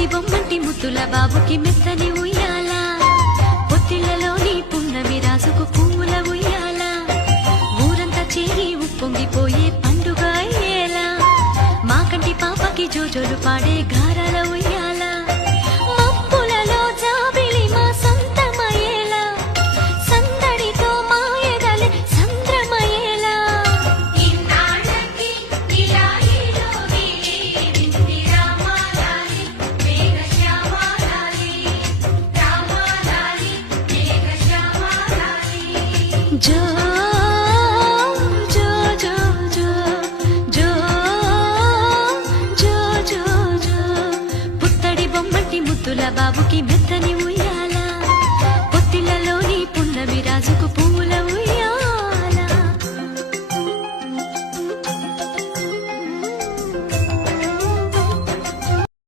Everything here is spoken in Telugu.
పుత్తడి బొమ్మంటి ముద్దుల బాబుకి మెత్తని ఉయ్యాల పొత్తిళ్లలోని పున్నమి రాసుకు పువ్వుల ఉయ్యాల ఊరంతా చేరి ఉప్పొంగిపోయే పండుగ అయ్యేలా మా కంటి పాపకి జోజోలు పాడే గారాల ఉయ్యాల మబ్బులలో జాబిలి మా సొంతమయ్యేలా సందడితో మా ఎదలే సంద్రమయ్యేలా జో జో జో జో జో జో జో జో పుత్తడి బొమ్మటి ముద్దుల బాబుకి మెత్తని